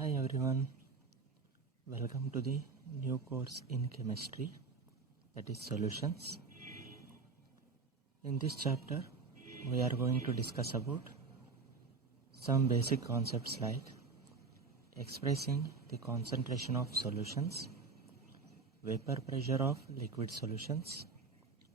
Hi everyone, welcome to the new course in chemistry, that is solutions. In this chapter, we are going to discuss about some basic concepts like expressing the concentration of solutions, vapor pressure of liquid solutions,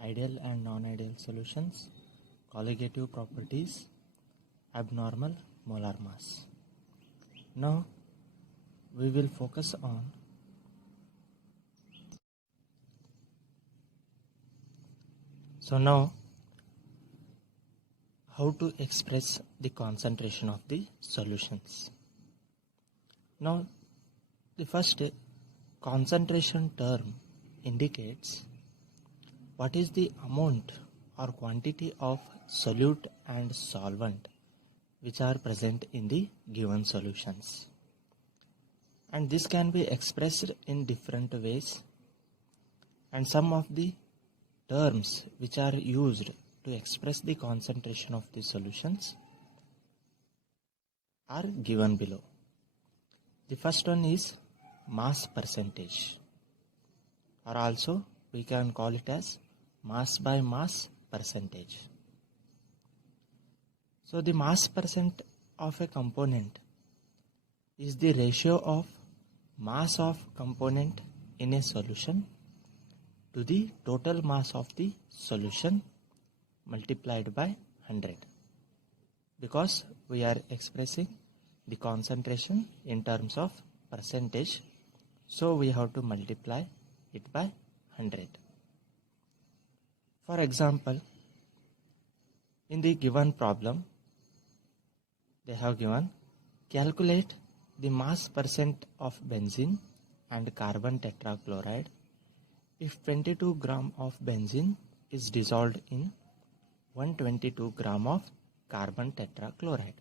ideal and non-ideal solutions, colligative properties, abnormal molar mass. Now, we will focus on how to express the concentration of the solutions. Now, the first concentration term indicates what is the amount or quantity of solute and solvent which are present in the given solutions. And this can be expressed in different ways, and some of the terms which are used to express the concentration of the solutions are given below. The first one is mass percentage, or also we can call it as mass by mass percentage. So the mass percent of a component is the ratio of mass of component in a solution to the total mass of the solution multiplied by 100, because we are expressing the concentration in terms of percentage, so we have to multiply it by 100. For example, in the given problem, they have given calculate the mass percent of benzene and carbon tetrachloride if 22 gram of benzene is dissolved in 122 gram of carbon tetrachloride.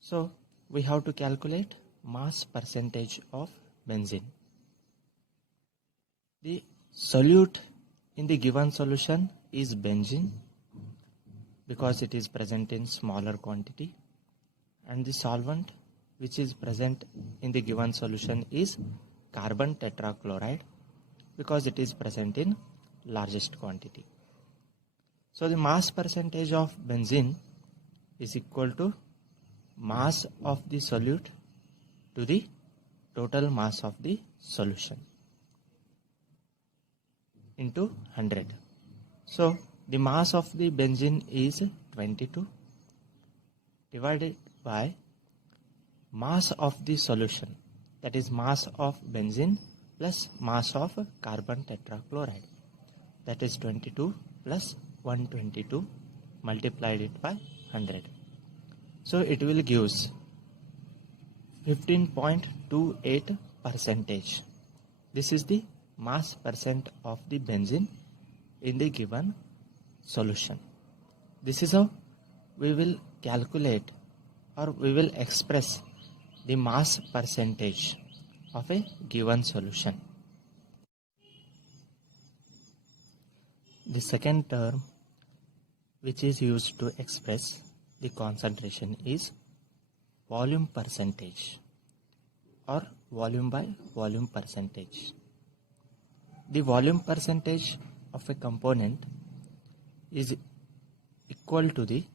So we have to calculate mass percentage of benzene. The solute in the given solution is benzene because it is present in smaller quantity, and the solvent which is present in the given solution is carbon tetrachloride because it is present in largest quantity. So the mass percentage of benzene is equal to mass of the solute to the total mass of the solution into 100. So the mass of the benzene is 22 divided by mass of the solution, that is mass of benzene plus mass of carbon tetrachloride, that is 22 plus 122 multiplied it by 100. So it will give 15.28 percentage. This is the mass percent of the benzene in the given solution. This is how we will calculate or we will express the mass percentage of a given solution. The second term which is used to express the concentration is volume percentage or volume by volume percentage. The volume percentage of a component is equal to the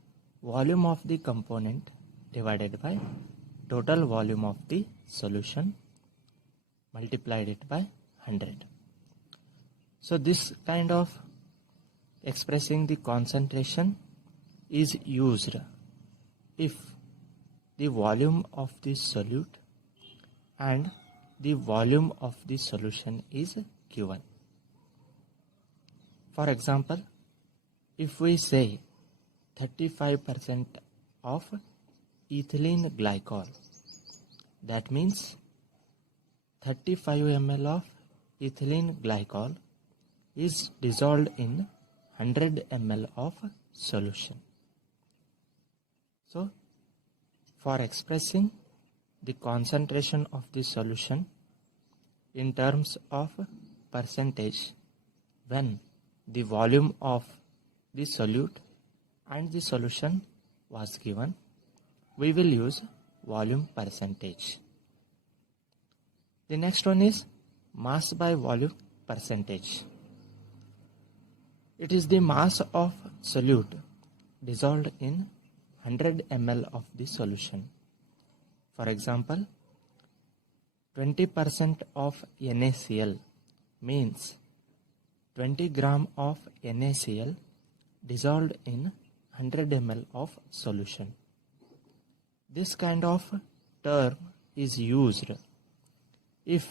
volume of the component divided by total volume of the solution multiplied it by 100. So this kind of expressing the concentration is used if the volume of the solute and the volume of the solution is given. For example, if we say 35% of ethylene glycol, that means 35 ml of ethylene glycol is dissolved in 100 ml of solution. So, for expressing the concentration of the solution in terms of percentage, when the volume of the solute and the solution was given, we will use volume percentage. The next one is mass by volume percentage. It is the mass of solute dissolved in 100 ml of the solution. For example, 20% of NaCl means 20 gram of NaCl dissolved in 100 ml of solution. This kind of term is used if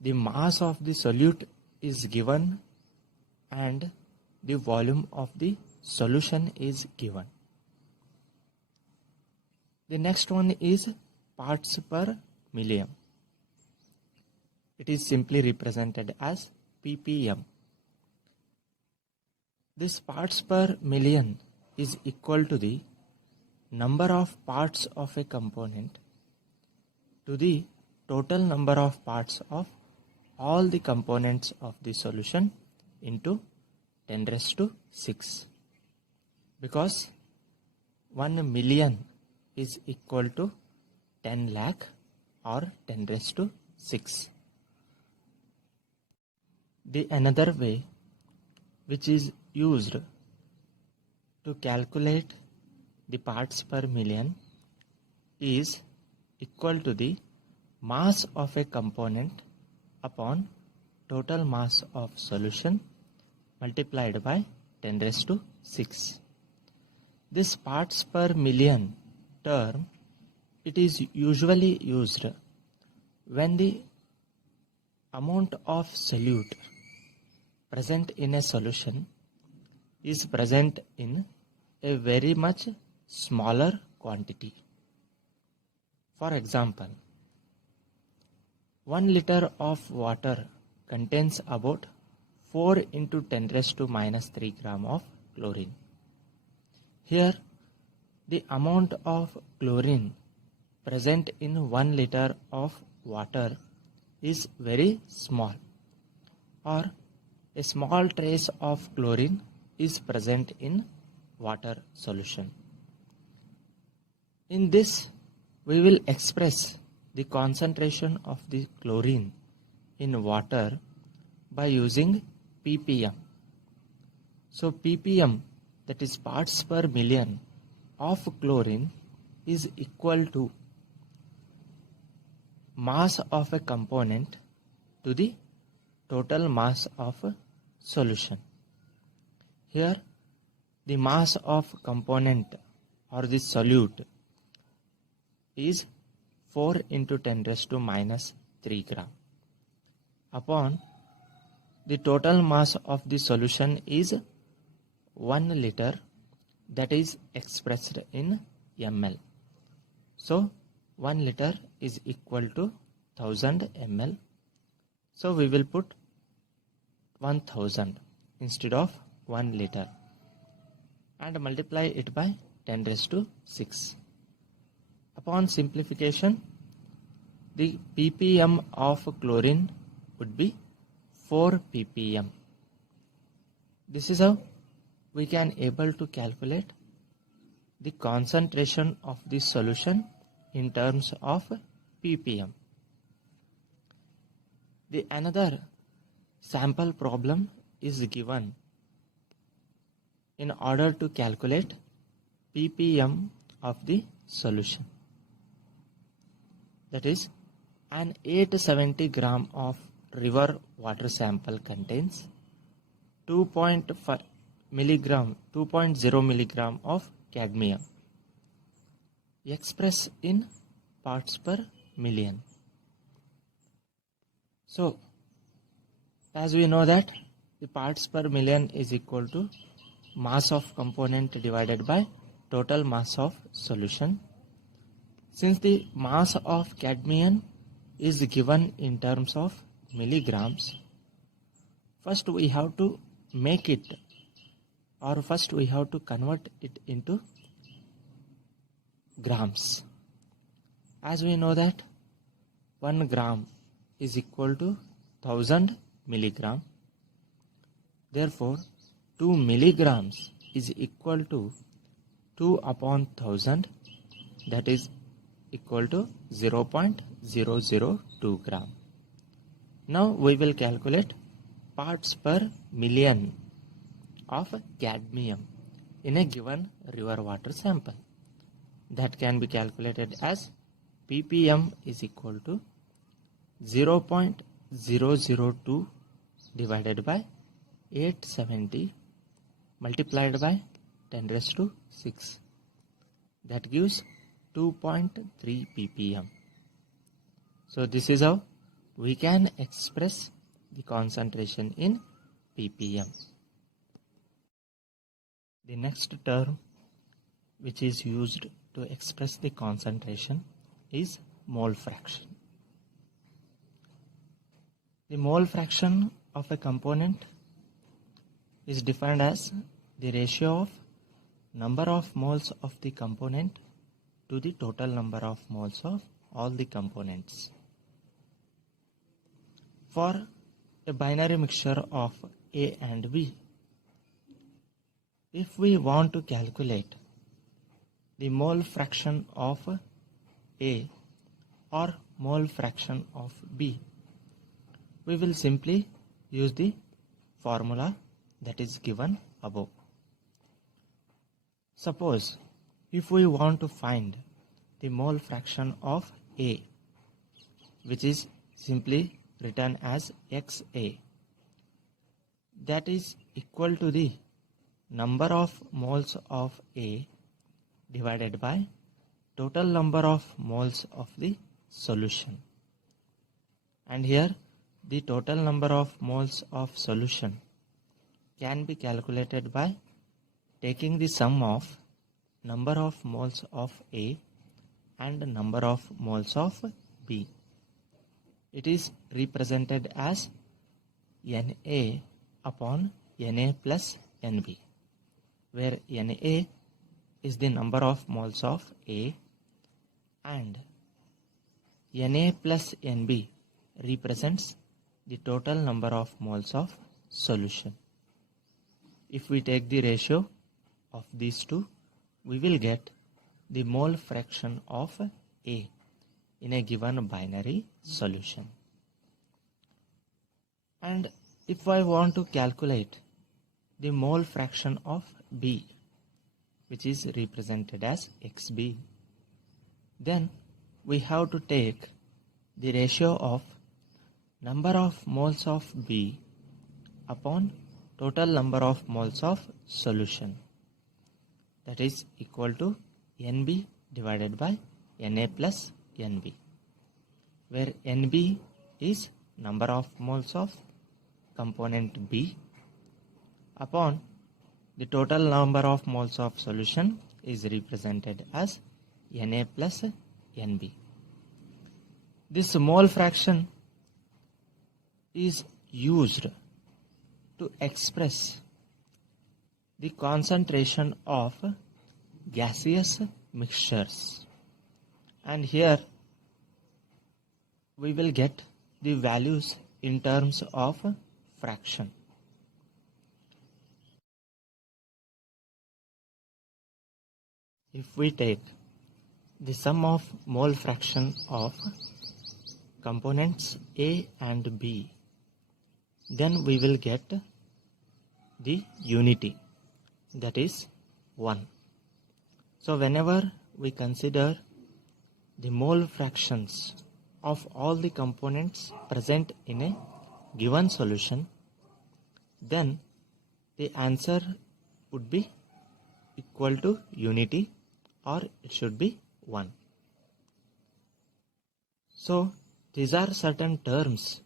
the mass of the solute is given and the volume of the solution is given. The next one is parts per million. It is simply represented as ppm. This parts per million is equal to the number of parts of a component to the total number of parts of all the components of the solution into 10 raised to 6. Because 1 million is equal to 10 lakh or 10 raised to 6. The another way which is used to calculate the parts per million is equal to the mass of a component upon total mass of solution multiplied by 10 raised to 6. This parts per million term, it is usually used when the amount of solute present in a solution is present in a very much smaller quantity. For example, 1 liter of water contains about 4 into 10 raised to minus 3 gram of chlorine. Here, the amount of chlorine present in 1 liter of water is very small, or a small trace of chlorine is present in water solution. In this, we will express the concentration of the chlorine in water by using ppm. So ppm, that is parts per million of chlorine, is equal to mass of a component to the total mass of a solution. Here, the mass of component or the solute is 4 into 10 raised to minus 3 gram upon the total mass of the solution is 1 liter, that is expressed in ml. So 1 liter is equal to 1000 ml. So we will put 1000 instead of 1 liter and multiply it by 10 raised to 6. Upon simplification, the ppm of chlorine would be 4 ppm. This is how we can able to calculate the concentration of the solution in terms of ppm. The another sample problem is given in order to calculate ppm of the solution. That is, an 870 gram of river water sample contains 2.0 milligram of cadmium, expressed in parts per million. So, as we know that the parts per million is equal to mass of component divided by total mass of solution. Since the mass of cadmium is given in terms of milligrams, first we have to make it, or first we have to convert it into grams. As we know that 1 gram is equal to 1000 milligram. Therefore, 2 milligrams is equal to 2 upon 1000, that is equal to 0.002 gram. Now we will calculate parts per million of cadmium in a given river water sample. That can be calculated as ppm is equal to 0.002 divided by 870 multiplied by 10 raised to 6. That gives 2.3 ppm. So this is how we can express the concentration in ppm. The next term which is used to express the concentration is mole fraction. The mole fraction of a component is defined as the ratio of number of moles of the component to the total number of moles of all the components. For a binary mixture of A and B, if we want to calculate the mole fraction of A or mole fraction of B, we will simply use the formula that is given above. Suppose if we want to find the mole fraction of A, which is simply written as XA, that is equal to the number of moles of A divided by total number of moles of the solution. And here the total number of moles of solution can be calculated by taking the sum of number of moles of A and number of moles of B. It is represented as Na upon Na plus Nb, where Na is the number of moles of A and Na plus Nb represents the total number of moles of solution. If we take the ratio of these two, we will get the mole fraction of A in a given binary solution. And if I want to calculate the mole fraction of B, which is represented as XB, then we have to take the ratio of number of moles of B upon total number of moles of solution, that is equal to Nb divided by Na plus Nb, where Nb is number of moles of component B upon the total number of moles of solution is represented as Na plus Nb. This mole fraction is used to express the concentration of gaseous mixtures, and here we will get the values in terms of fraction. If we take the sum of mole fraction of components A and B, then we will get the unity, that is 1. So whenever we consider the mole fractions of all the components present in a given solution, then the answer would be equal to unity, or it should be 1. So these are certain terms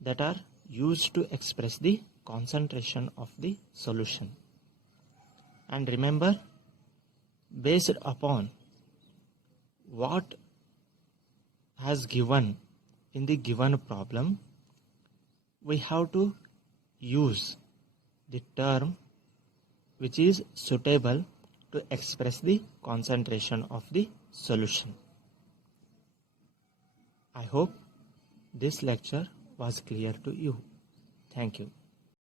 that are used to express the concentration of the solution. And remember, based upon what has given in the given problem, we have to use the term which is suitable to express the concentration of the solution. I hope this lecture was clear to you. Thank you.